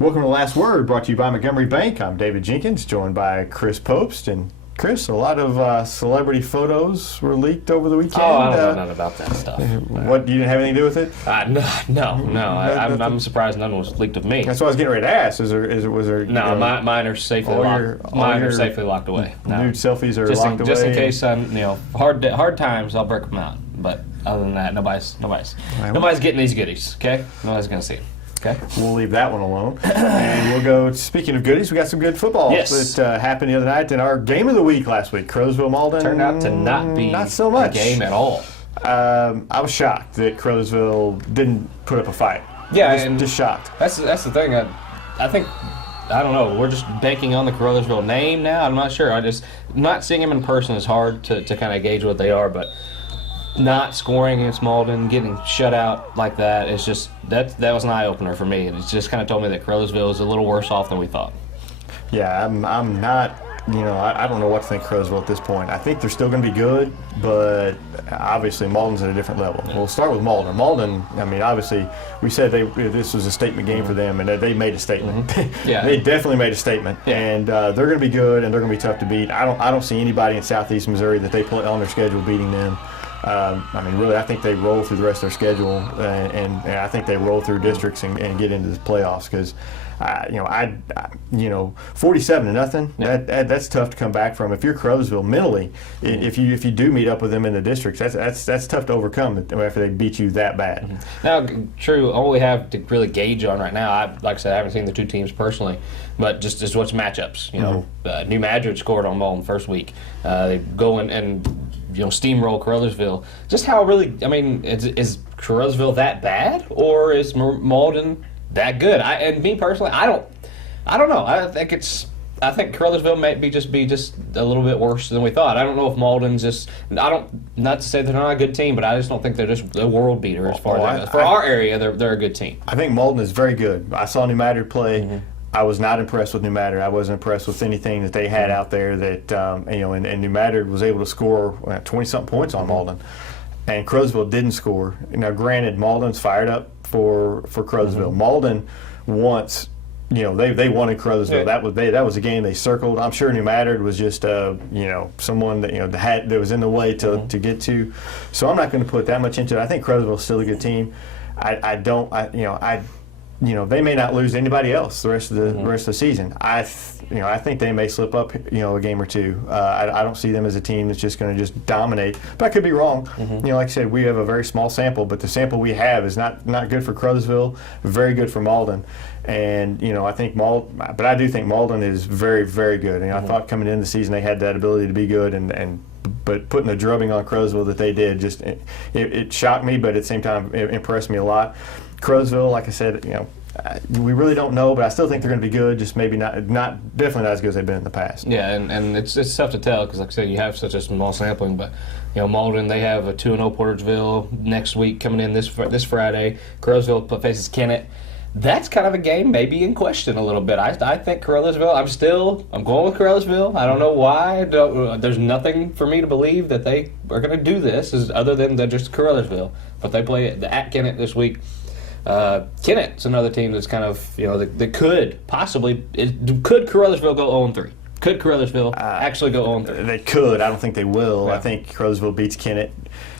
Welcome to Last Word, brought to you by Montgomery Bank. I'm David Jenkins, joined by Chris Popst. And Chris, a lot of celebrity photos were leaked over the weekend. Oh, I don't know nothing about that stuff. What, you didn't have anything to do with it? No. I'm surprised none was leaked of me. That's what I was getting ready to ask. Was there? No, mine are safely locked. Mine are safely locked away. No. Nude selfies are just locked away. Just in case, hard times, I'll break them out. But other than that, nobody's getting these goodies. Okay, nobody's gonna see them. Okay. We'll leave that one alone. And we'll go, speaking of goodies, we got some good football that happened the other night. And our game of the week last week, Crowsville-Malden. Turned out to not so much a game at all. I was shocked that Crowsville didn't put up a fight. Yeah, just shocked. That's the thing. I think, I don't know, we're just banking on the Crowsville name now. I'm not sure. Not seeing them in person is hard to kind of gauge what they are, but not scoring against Malden, getting shut out like that, is just that was an eye opener for me. It just kind of told me that Crowsville is a little worse off than we thought. Yeah, I'm not. I don't know what to think Crowsville at this point. I think they're still going to be good, but obviously Malden's at a different level. We'll start with Malden. Malden, obviously we said this was a statement game for them, and they made a statement. Yeah. They definitely made a statement, yeah. And they're going to be good, and they're going to be tough to beat. I don't see anybody in Southeast Missouri that they play on their schedule beating them. Really, I think they roll through the rest of their schedule, and I think they roll through districts and get into the playoffs because, 47-0. Yeah. That's tough to come back from. If you're Crowsville mentally, if you do meet up with them in the districts, that's tough to overcome after they beat you that bad. Mm-hmm. Now, true. All we have to really gauge on right now, like I said, I haven't seen the two teams personally, but just what's matchups. New Madrid scored on Malden first week. They go and steamroll Caruthersville. Just how really, is Caruthersville that bad, or is Malden that good? Me personally, I don't know. I think Caruthersville might be just a little bit worse than we thought. I don't know if Malden's not to say they're not a good team, but I just don't think they're just a world beater as far as that goes. For our area, they're a good team. I think Malden is very good. I saw New Madrid play. Mm-hmm. I was not impressed with New Madrid. I wasn't impressed with anything that they had out there that, and New Madrid was able to score 20-something points on Malden. And Crowsville didn't score. Now, granted, Malden's fired up for Crowsville. Mm-hmm. Malden wants, they wanted Crowsville. Yeah. That was a game they circled. I'm sure New Madrid was just, someone that was in the way to get to. So I'm not going to put that much into it. I think Crowsville's still a good team. They may not lose to anybody else the rest of the season. I think they may slip up, a game or two. I don't see them as a team that's just going to just dominate. But I could be wrong. Mm-hmm. Like I said, we have a very small sample, but the sample we have is not good for Crowsville, very good for Malden. And I think but I do think Malden is very, very good. And I thought coming into the season they had that ability to be good, but putting the drubbing on Crowsville that they did, just it shocked me, but at the same time it impressed me a lot. Crowsville, like I said, we really don't know, but I still think they're going to be good. Just maybe definitely not as good as they've been in the past. Yeah, and it's tough to tell because, like I said, you have such a small sampling. But Malden, they have a 2-0 Portersville next week coming in this Friday. Crowsville faces Kennett. That's kind of a game maybe in question a little bit. I think Caruthersville. I'm going with Caruthersville. I don't know why. There's nothing for me to believe that they are going to do this other than they're just Caruthersville. But they play at Kennett this week. Kennett's another team that's kind of, that could possibly, could Caruthersville go 0-3? Could Caruthersville actually go 0-3? They could. I don't think they will. Yeah. I think Caruthersville beats Kennett.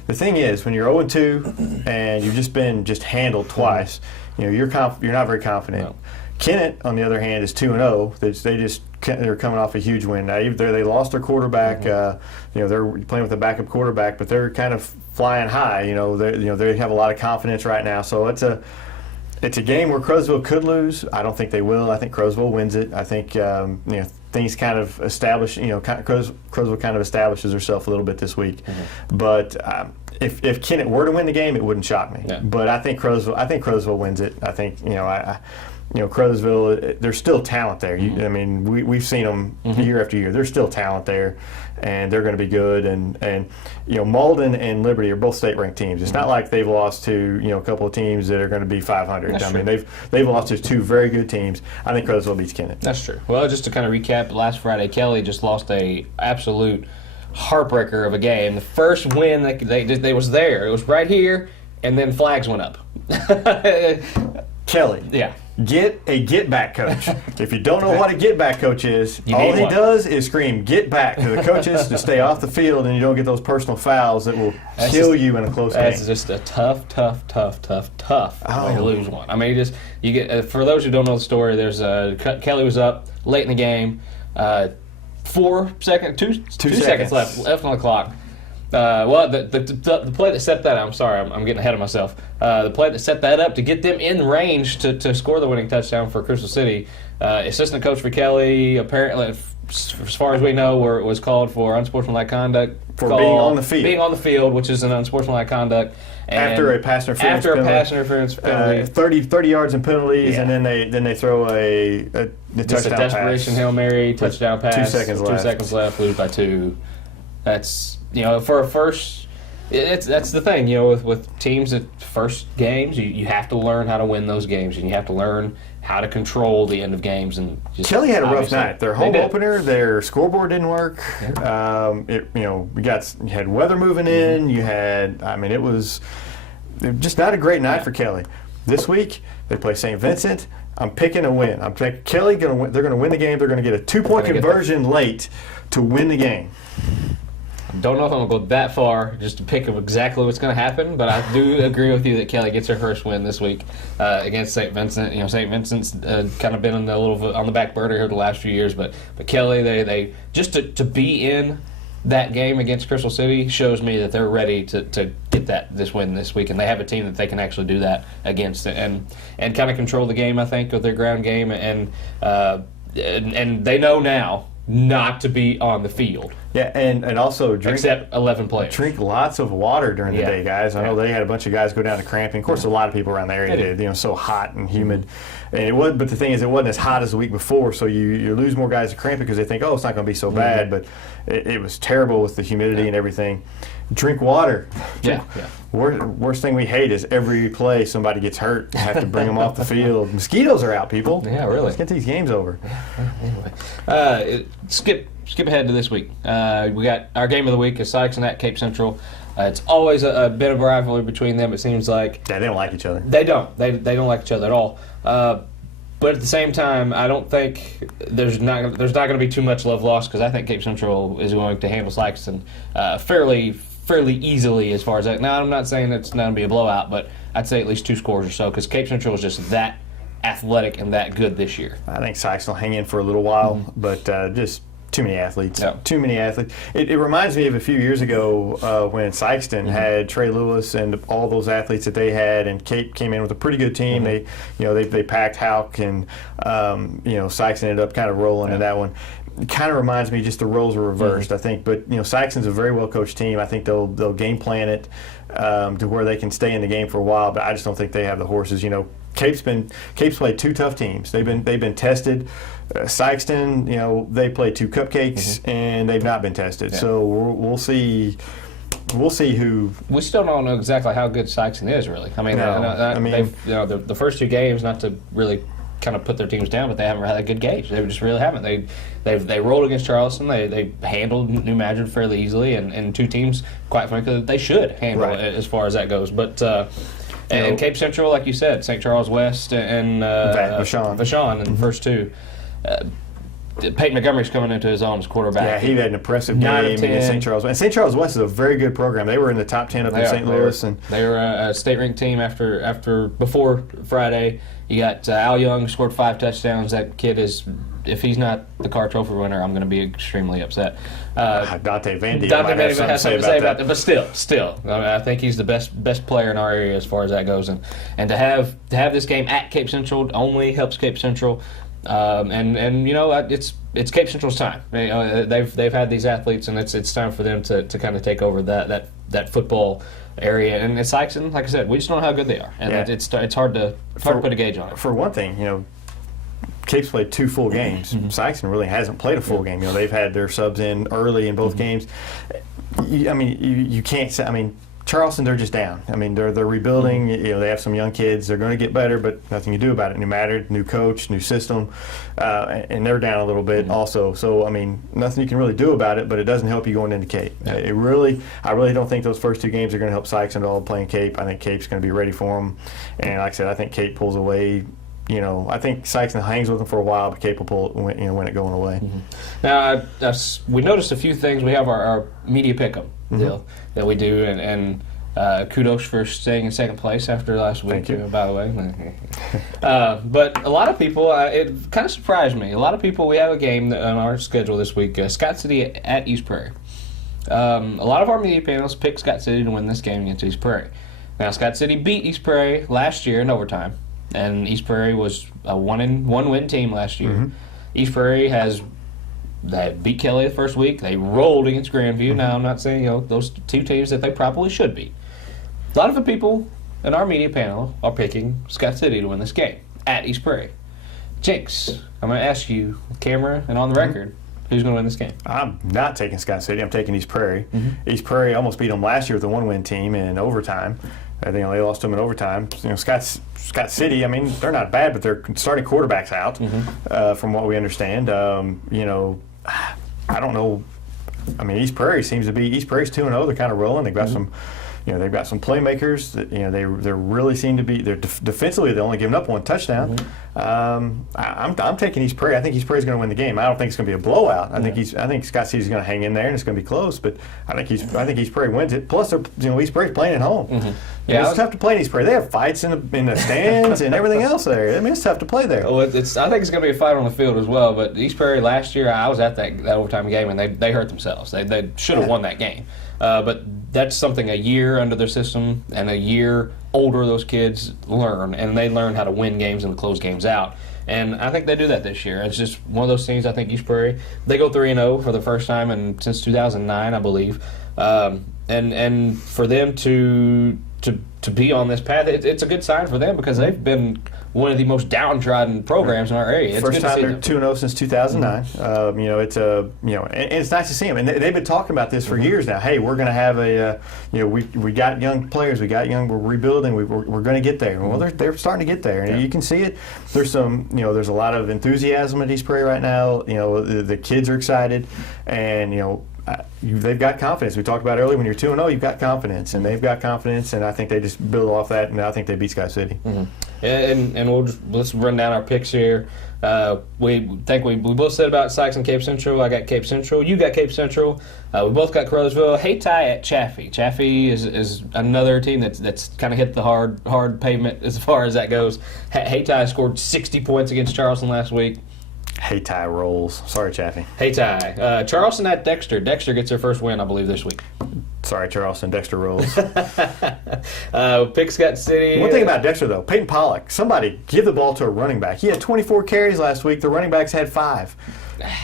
The thing is, when you're 0-2 and you've just been handled twice, you're not very confident. No. Kennett, on the other hand, is 2-0. They're coming off a huge win. Now, they lost their quarterback. They're playing with a backup quarterback, but they're kind of flying high. They have a lot of confidence right now. So it's a game where Crowsville could lose. I don't think they will. I think Crowsville wins it. I think things kind of establish. Crowsville kind of establishes herself a little bit this week. Mm-hmm. But if Kennett were to win the game, it wouldn't shock me. Yeah. But I think Crowsville wins it. I think Crowsville, there's still talent there. We've seen them year after year. There's still talent there, and they're going to be good. And Malden and Liberty are both state-ranked teams. It's not like they've lost to a couple of teams that are going to be 500. That's true. They've lost to two very good teams. I think Crowsville beats Kennett. That's true. Well, just to kind of recap, last Friday, Kelly just lost a absolute heartbreaker of a game. The first win they was there. It was right here, and then flags went up. Kelly. Yeah. Get a get-back coach. If you don't know what a get-back coach is, all he does is scream, get back to the coaches to stay off the field, and you don't get those personal fouls that will kill you in a close game. That's just a tough way to lose one. I mean, you get for those who don't know the story, there's Kelly was up late in the game, 2 seconds left on the clock. The play that set that, I'm sorry, I'm getting ahead of myself. The play that set that up to get them in range to score the winning touchdown for Crystal City, assistant coach for Kelly, apparently, as far as we know, was called for unsportsmanlike conduct. For being on the field. Being on the field, which is an unsportsmanlike conduct. And after a pass interference penalty. 30 yards in penalties, and then they throw a touchdown pass. Desperation Hail Mary, touchdown pass. 2 seconds left. 2 seconds left, lose by 2. That's, for a first, that's the thing, with teams at first games, you have to learn how to win those games, and you have to learn how to control the end of games. And Kelly had a rough night. Their home opener, their scoreboard didn't work. You had weather moving in. You had, it was just not a great night for Kelly. This week they play St. Vincent. I'm picking a win. I'm picking Kelly. They're going to win the game. They're going to get a 2-point conversion late to win the game. Don't know if I'm going to go that far just to pick up exactly what's going to happen, but I do agree with you that Kelly gets her first win this week against St. Vincent. St. Vincent's kind of been on the back burner here the last few years, but Kelly, they just to be in that game against Crystal City shows me that they're ready to get this win this week, and they have a team that they can actually do that against and kind of control the game, I think, with their ground game, and they know now not to be on the field. Yeah, and also except 11 players. Drink lots of water during the day, guys. I know they had a bunch of guys go down to cramping. Of course, a lot of people around the area did. So hot and humid, and but the thing is, it wasn't as hot as the week before. So you lose more guys to cramping because they think, it's not going to be so bad. But it was terrible with the humidity and everything. Drink water. Yeah. Worst thing we hate is every play somebody gets hurt. You have to bring them off the field. Mosquitoes are out, people. Yeah, really. Let's get these games over. Anyway, skip ahead to this week. We got our game of the week is Sykes and at Cape Central. It's always a bit of a rivalry between them. It seems like they don't like each other. They don't. They don't like each other at all. But at the same time, I don't think there's not going to be too much love lost because I think Cape Central is going to handle Sykeston fairly easily as far as that. Now, I'm not saying it's not going to be a blowout, but I'd say at least 2 scores or so because Cape Central is just that athletic and that good this year. I think Sykes will hang in for a little while, but just too many athletes. Yep. Too many athletes. It reminds me of a few years ago when Sykeston had Trey Lewis and all those athletes that they had, and Cape came in with a pretty good team. They packed Houck, and Sykeston ended up kind of rolling in that one. It kind of reminds me just the roles are reversed, I think. But Sykeston's a very well coached team. I think they'll game plan it to where they can stay in the game for a while. But I just don't think they have the horses. Cape's played 2 tough teams. They've been tested. Sykeston, they played 2 cupcakes and they've not been tested. Yeah. So we'll see. We'll see who. We still don't know exactly how good Sykeston is, really. They've the first 2 games, not to really kind of put their teams down, but they haven't had a good gauge. They just really haven't. They rolled against Charleston. They handled New Madrid fairly easily, and 2 teams, quite frankly, they should handle it as far as that goes. But and Cape Central, like you said, St. Charles West and Vashon in the first 2. Peyton Montgomery's coming into his own as quarterback. Yeah, he had an impressive game against St. Charles West. And St. Charles West is a very good program. They were in the top 10 up in St. Louis. They were a state-ranked team before Friday. You got Al Young scored 5 touchdowns. That kid is, if he's not the Carr Trophy winner, I'm going to be extremely upset. Dante Van Dien might have something to say about that. But still, I think he's the best player in our area as far as that goes. And to have this game at Cape Central only helps Cape Central. It's Cape Central's time. They've had these athletes, and it's time for them to kind of take over that football area. And it's Sykeston, like I said, we just don't know how good they are, and it's hard to put a gauge on it. For one thing, Cape's played 2 full games. Sykeston really hasn't played a full game. They've had their subs in early in both games. You can't say. Charleston, they're just down. They're rebuilding. They have some young kids. They're going to get better, but nothing you do about it. New Madrid, new coach, new system, and they're down a little bit also. So nothing you can really do about it. But it doesn't help you going into Cape. Yeah. I really don't think those first 2 games are going to help Sykes at all playing Cape. I think Cape's going to be ready for them. And like I said, I think Cape pulls away I think Sykes hangs with them for a while, but capable of win it going away. Now, we noticed a few things. We have our media pick'em deal that we do, and kudos for staying in second place after last week, Thank you. by the way. But a lot of people, it kind of surprised me. A lot of people, we have a game on our schedule this week, Scott City at East Prairie. A lot of our media panels picked Scott City to win this game against East Prairie. Now, Scott City beat East Prairie last year in overtime, and East Prairie was a one-win team last year. East Prairie they beat Kelly the first week. They rolled against Grandview. Now, I'm not saying those two teams that they probably should beat. A lot of the people in our media panel are picking Scott City to win this game at East Prairie. Jinx, I'm going to ask you, camera and on the record, who's going to win this game? I'm not taking Scott City. I'm taking East Prairie. East Prairie almost beat them last year with a one-win team in overtime. I think they lost them in overtime. Scott City, I mean, they're not bad, but their starting quarterback's out, from what we understand. I don't know. I mean, East Prairie's 2-0. They're kind of rolling. They've got some. They've got some playmakers that they really seem to be. They're defensively, they're only giving up one touchdown. I'm taking East Prairie. I think East Prairie's going to win the game. I don't think it's going to be a blowout. I think Scott City's going to hang in there and it's going to be close. But I think East Praire wins it. Plus, East Prairie's playing at home. It's tough to play in East Prairie. They have fights in the stands and everything else there. I mean, it's tough to play there. Well, I think it's going to be a fight on the field as well. But East Prairie last year, I was at that overtime game and they hurt themselves. They should have won that game. But that's something a year under their system and a year older those kids learn, and they learn how to win games and close games out. And I think they do that this year. It's just one of those things. I think East Prairie, they go 3-0 for the first time since 2009, I believe. And for them to be on this path, it's a good sign for them because they've been one of the most downtrodden programs in our area. It's First time they're 2-0 since 2009. And it's nice to see them. And they've been talking about this for years now. Hey, we're going to have we got young players, we're rebuilding, we're going to get there. Well, they're starting to get there, and you can see it. There's there's a lot of enthusiasm at East Prairie right now. The kids are excited, and they've got confidence. We talked about earlier, when you're 2-0, you've got confidence, and they've got confidence, and I think they just build off that, and I think they beat Scott City. And let's run down our picks here. We both said about Sykes and Cape Central. I got Cape Central. You got Cape Central. We both got Carruthersville. Hayti at Chaffee. Chaffee is another team that's kind of hit the hard pavement as far as that goes. Hayti scored 60 points against Charleston last week. Hayti rolls. Sorry, Chaffee. Hayti. Charleston at Dexter. Dexter gets their first win, I believe, this week. Sorry, Charleston. Dexter rolls. Pick Scott City. One thing about Dexter, though, Peyton Pollock, somebody give the ball to a running back. He had 24 carries last week. The running backs had 5.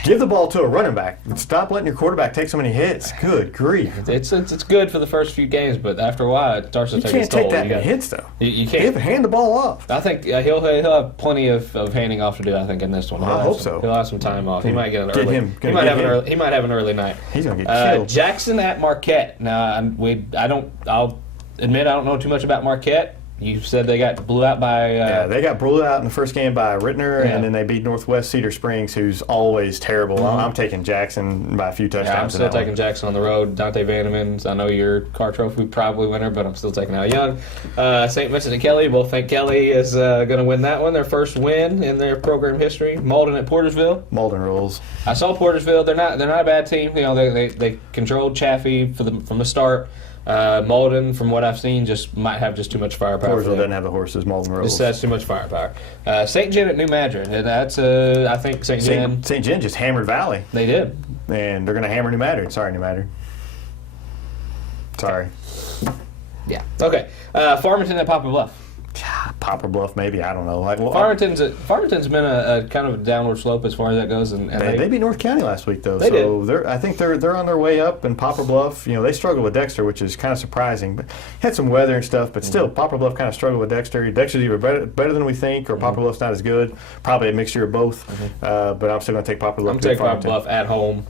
Give the ball to a running back. Stop letting your quarterback take so many hits. Good grief. It's good for the first few games, but after a while, it starts to take its toll. You can't take that many hits, though. You can't. Hand the ball off. I think he'll have plenty of handing off to do, I think, in this one. I hope so. He'll have some time off. He might get an early. He might have an early night. He's going to get killed. Jackson at Marquette. Now, I'll admit I don't know too much about Marquette. You said they got blew out by... they got blew out in the first game by Rittner, and then they beat Northwest Cedar Springs, who's always terrible. I'm taking Jackson by a few touchdowns. Yeah, I'm still taking Jackson on the road. Dante Vanderman, I know you're car trophy probably winner, but I'm still taking Al Young. St. Vincent and Kelly, both think Kelly is going to win that one, their first win in their program history. Malden at Portersville. Malden rolls. I saw Portersville. They're not a bad team. They controlled Chaffee from the start. Malden, from what I've seen, might have too much firepower. Portersville doesn't have the horses. Malden rolls. Just has too much firepower. St. Jen at New Madrid. That's I think St. Jen. St. Jen just hammered Valley. They did. And they're going to hammer New Madrid. Sorry, New Madrid. Sorry. Yeah. Okay. Farmington at Poplar Bluff. Poplar Bluff, maybe. I don't know. Farmington's been a kind of a downward slope as far as that goes, and they beat North County last week though. They did. I think they're on their way up. And Poplar Bluff, they struggled with Dexter, which is kind of surprising. But had some weather and stuff, but still, Poplar Bluff kind of struggled with Dexter. Dexter's either better than we think, or Poplar Bluff's not as good. Probably a mixture of both. But I'm still going to take Poplar Bluff. I'm taking Poplar Bluff at home.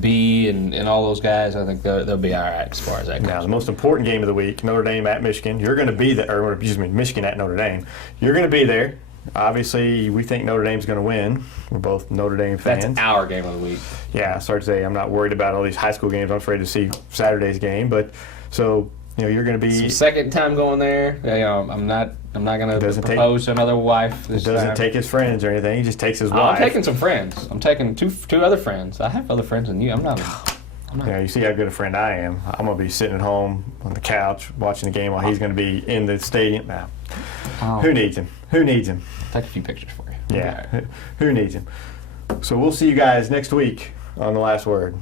B and all those guys, I think they'll be all right as far as that goes. Now, the most important game of the week, Notre Dame at Michigan. You're going to be there, or excuse me, Michigan at Notre Dame. You're going to be there. Obviously, we think Notre Dame's going to win. We're both Notre Dame fans. That's our game of the week. Yeah, I started to say I'm not worried about all these high school games. I'm afraid to see Saturday's game. But so you're going to be. Second time going there. I'm not going to propose to another wife. This doesn't time. take his friends or anything. He just takes his wife. I'm taking some friends. I'm taking two other friends. I have other friends than you. I'm not. You see how good a friend I am. I'm going to be sitting at home on the couch watching the game while he's going to be in the stadium. Now, who needs him? Who needs him? Take a few pictures for you. Yeah, who needs him? So we'll see you guys next week on The Last Word.